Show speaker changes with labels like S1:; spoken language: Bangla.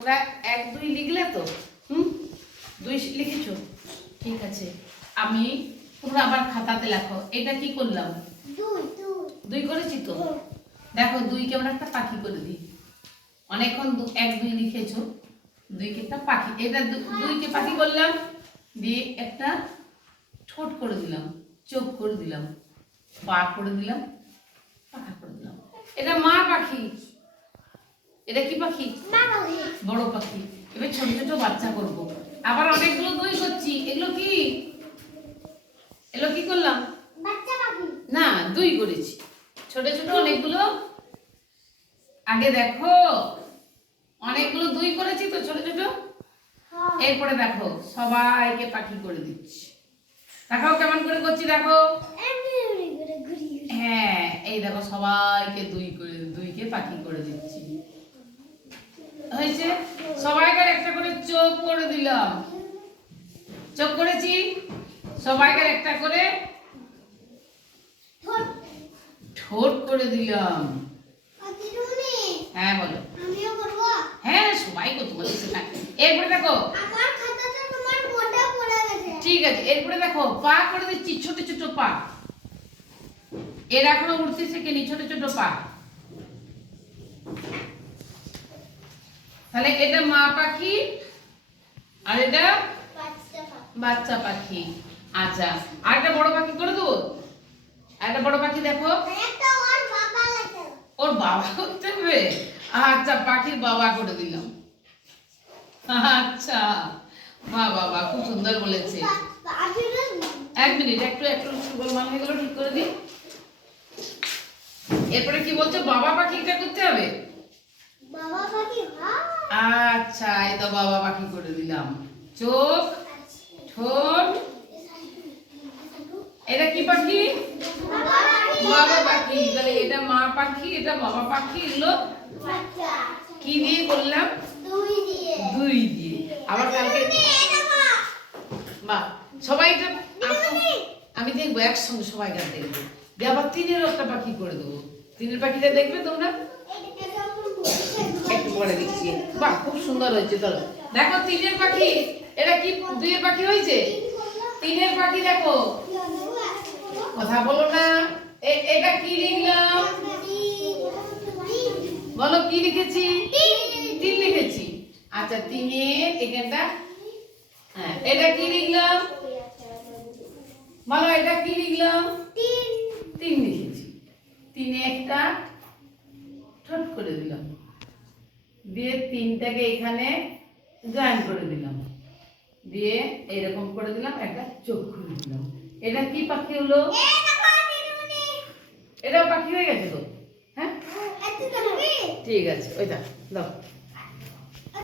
S1: তোমরা এক দুই লিখলে তো? হুম? দুই লিখেছো? ঠিক আছে। আমি তোমরা আবার খাতাতে লেখো। এটা কি করলাম?
S2: দুই দুই।
S1: দুই করেছি তো? দেখো দুইকে আমরা একটা পাখি করে দিই। অনেকক্ষণ এক দুই লিখেছো। দুইকে একটা পাখি এটা দুইকে পাখি করলাম। দিয়ে একটা ঠোঁট করে দিলাম। চোখ করে দিলাম। পা করে দিলাম। পাখা করে দিলাম। এটা মা পাখি। এটা কি পাখি? বড় পাখি। এবার ছোট ছোট বাচ্চা করব। আবার অনেকগুলো দই করছি। এগুলো কি? এগুলো কি করলাম? না দুই করেছি। ছোট ছোট অনেকগুলো। আগে দেখো অনেকগুলো দুই করেছি তো ছোট ছোট?
S2: হ্যাঁ।
S1: এরপরে দেখো সবাইকে পাখি করে দিচ্ছি। দেখাও কেমন করে করছি দেখো। হ্যাঁ এই দেখো সবাইকে দুই করে দুইকে পাখি করে দিচ্ছি। হয়েছে? সবাইকার একটা করে চোখ করে দিলাম। চোখ করেছি? সবাইকার একটা করে
S2: ঠোঁট।
S1: করে দিলাম। হ্যাঁ বলো। হ্যাঁ সবাই করতে বলেছে না এরপরে দেখো। ঠিক আছে এরপরে দেখো পা করে দিচ্ছি ছোট ছোট পা। এর এখনও উঠতে শেখেনি ছোট ছোট পা। তাহলে এটা মা পাখি আর এটা
S2: বাচ্চা পাখি।
S1: আচ্ছা আর একটা বড় পাখি করে দেবো? আর একটা বড় পাখি দেখো।
S2: ওর বাবা
S1: করতে হবে? আচ্ছা পাখির বাবা করে দিলাম। আচ্ছা বাহ বাবা খুব সুন্দর বলেছে। এক মিনিট একটু একটু গোলমাল হয়ে গেল ঠিক করে দিই। এরপরে কি বলছো? বাবা পাখিটা করতে হবে?
S2: বাবা পাখি হ্যাঁ
S1: আচ্ছা এই তো বাবা পাখি করে দিলাম। চোখ, ঠোঁট। এটা কি পাখি?
S2: বাবা পাখি।
S1: তাহলে এটা মা পাখি, এটা বাবা পাখি এগুলো কি দিয়ে করলাম?
S2: দুই দিয়ে।
S1: আবার কালকে বাহ সবাই আমি দেখব, একসঙ্গে সবাই গান দেখব। দিয়ে আবার তিনের একটা পাখি করে দেবো। তিনের পাখিটা দেখবে তোমরা? পরে বাহ, খুব সুন্দর হয়েছে, চলো। দেখো, তিনের পাখি, এটা কি দুইয়ের পাখি হয়েছে? তিনের পাখি, দেখো। কথা বলো না। এটা কি লিখলাম? বলো, কি লিখেছি? তিন লিখেছি। আচ্ছা তিনের এখানটা। হ্যাঁ এটা কি লিখলাম? বলো, এটা কি লিখলাম? তিন লিখেছি। তিনে একটা ঠোঁট করে দিলাম। দিয়ে তিনটাকে এখানে জয়েন করে দিলাম। দিয়ে এরকম করে দিলাম একটা চোখ খুলে দিলাম। এটা কি পাখি হলো? এটা পাখি হয়ে গেছে তো? হ্যাঁ? ঠিক আছে ওইটা দাও দাও।